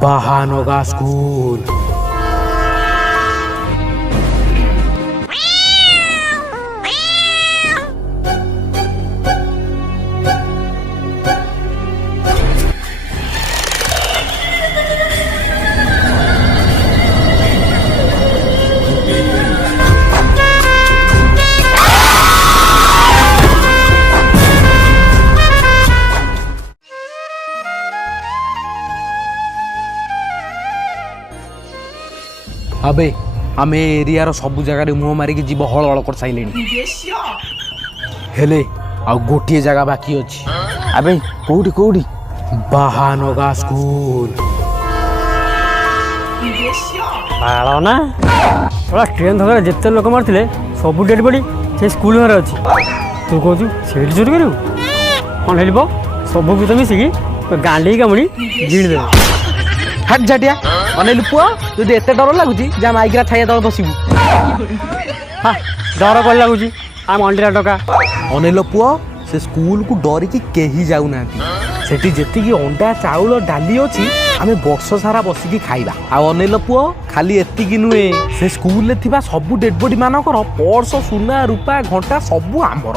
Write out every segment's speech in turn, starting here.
Bahanaga school. अबे आम area सबू जगार मुह मारिक जीव हल हल कर सारे हेले आ गोटे जगह बाकी अच्छी अबे कौटी कौटी बाहानगा स्कूल ना थोड़ा ट्रेन धक्का जिते लोक मारे सब डेड बॉडी से स्कूल घरे अच्छी तू कौचु से चोरी करू कौन हेल्प सब भूत मिसिकी गांडी कामुड़ी जिड़ दे हाथ झाटिया अनेलु पुआ तुझे एत डर लगुच जा माइकरा छाया तल बसबू हाँ डर कौन लगुच आम अंडीरा टका अनेल पुआ से स्कूल को डरिकी केही जाऊना सेठी जेतिकी अंडा चाउल डाली अच्छी आमे वर्ष सारा बसिकी खाइबा आ अनेल पुआ खाली एतिकी नुहे से स्कूल ले थिबा सबु डेड बॉडी मानकर पर्स सुना रूपा घंटा सबु आंबर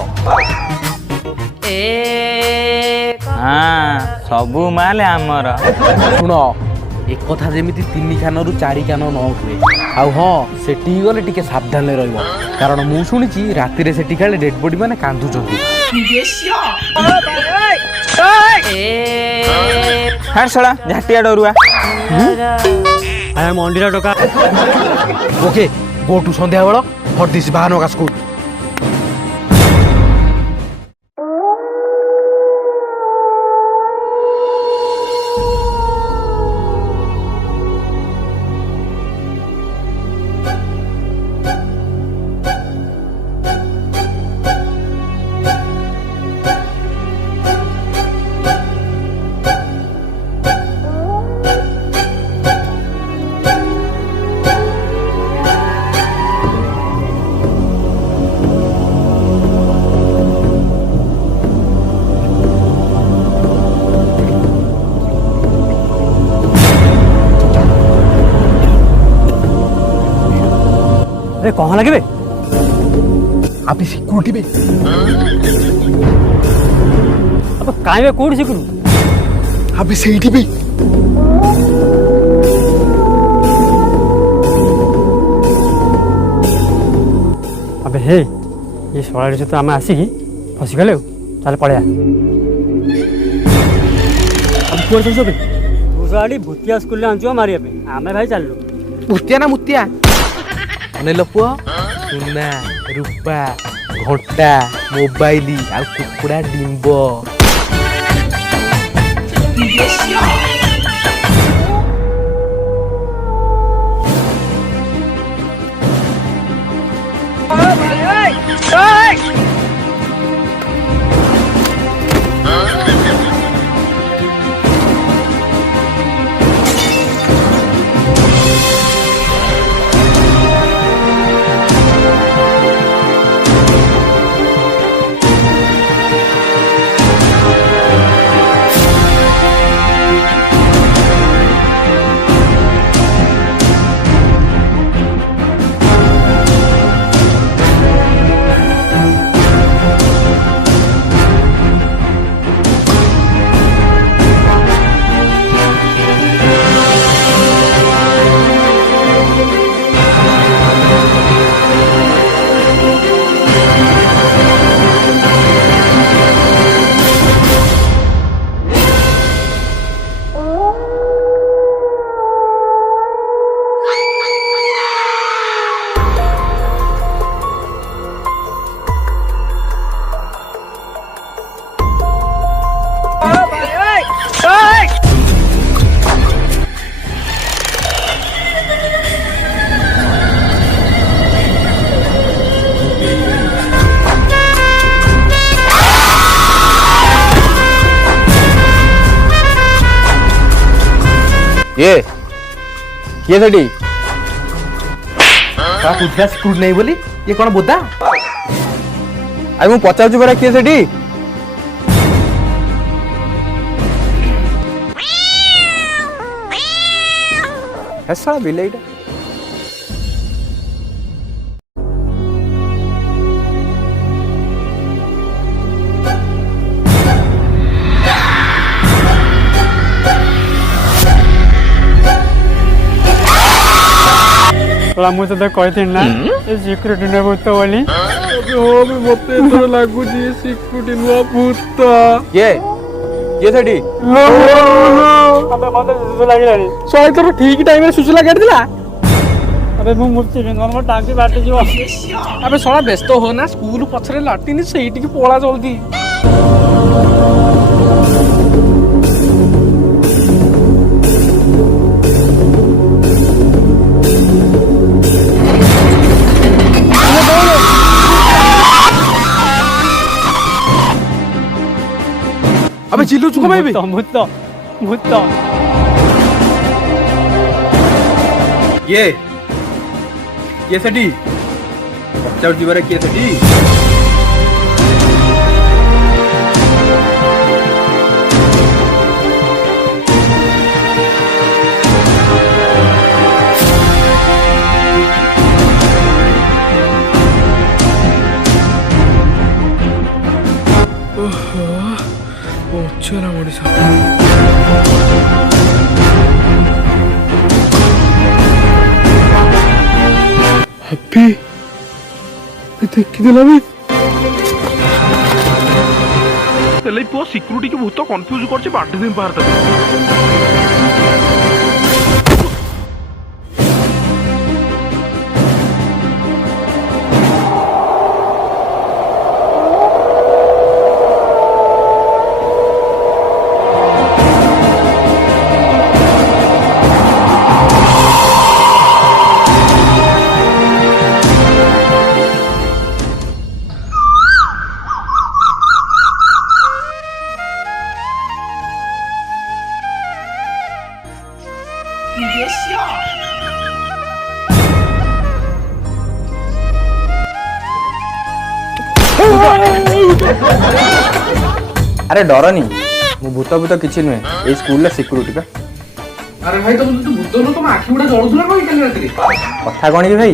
हाँ सबु माल आमर सुन एक कथा जेमिति 3 कानरू 4 कान न हुए आ हाँ सेठी गले टिके सावधान रहिबो कारण मु सुनिची राति रे सेठी खाले डेड बॉडी माने कांदुचंती हार सला झाटिया डरुआ आम अंडीरा टका ओके गो टू संध्या बेल फॉर दिस बाहानगा स्कूल अरे कहाँ लगे आप सिक्योरिटी बे अब काहे बे कोड सिकरू आप सेठी बे अबे हे ये सवाल से तो आम आसिकी फसीगले चल पड़े अब कोड सब तू साड़ी भूतिया स्कूल आंचो मारिया पे आमे भाई चललो भूतिया ना मुतिया अनेल पुआ सुना रूपा घंटा मोबाइल आ कुकुड़ा डिंब ये सेठी स्कूल नहीं बोली ये कौन बुद्धा आई मु पचार परा किए सेठी साला बिलेईटा ମୁଁ ତତେ କହିଥିଲି ନା ଏ ସିକ୍ୟୁରିଟି ନୁହେଁ ଭୂତ ବୋଲି। ମତେ ଏଥର ଲାଗୁଛି ସିକ୍ୟୁରିଟି ନୁଆ ଭୂତ। କିଏ ସେଠି? ମତେ ସୁସ ଲାଗିଲାଣି। ଶହେ ଥର ଠିକ ଟାଇମରେ ସୁଶୁ ଲାଗିଥିଲା। ଆବେ ମୁଁ ମୁର୍ଚି ମୋ ଟାଙ୍କି ବାଟିଯିବ। ଆବେ ଶଳା ବ୍ୟସ୍ତ ହୋ ନା, ସ୍କୁଲ ପଛରେ ଲାଟିନି, ସେଇଠିକି ପଳା ଜଲ୍ଦି। अबे चिल्लू चुका भाई भूत भूत କିଏ ସେଠି? ପଚାରୁଛି ପରା କିଏ ସେଠି? ଅଛରା ମଣିଷ। ହାପି ଦେଖିଦେଲା ବି ହେଲେ ପୁଅ ସିକ୍ୟୁରିଟି କି ଭୂତ କନଫ୍ୟୁଜ କରିଛି, ବାଟି ଦେଇ ଭାରତ। अरे डरनी मु भूत भूत किसी नुहे ये स्कूल सिक्यूरिटी का। अरे भाई तुम भूत नु तुम आखि उडा जळुथुला कोइ काली राती कथा कोन कि भाई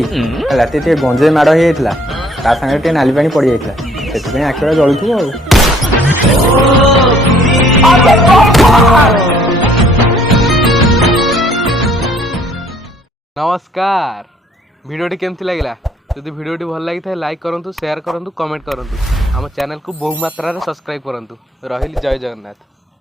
राती ते गंजे माड़ हे जाइतला ता संगे ते नाली पानी पड़ी जाइतला सेति पे आखि उडा जळुथु। नमस्कार, वीडियोटी केमती लगिला? जदि वीडियोटी भल लगी था लाइक करंतु, शेयर करंतु, कमेंट करंतु, आम चैनल को बहु मात्रा रे सब्सक्राइब करंतु। रहिली, जय जगन्नाथ।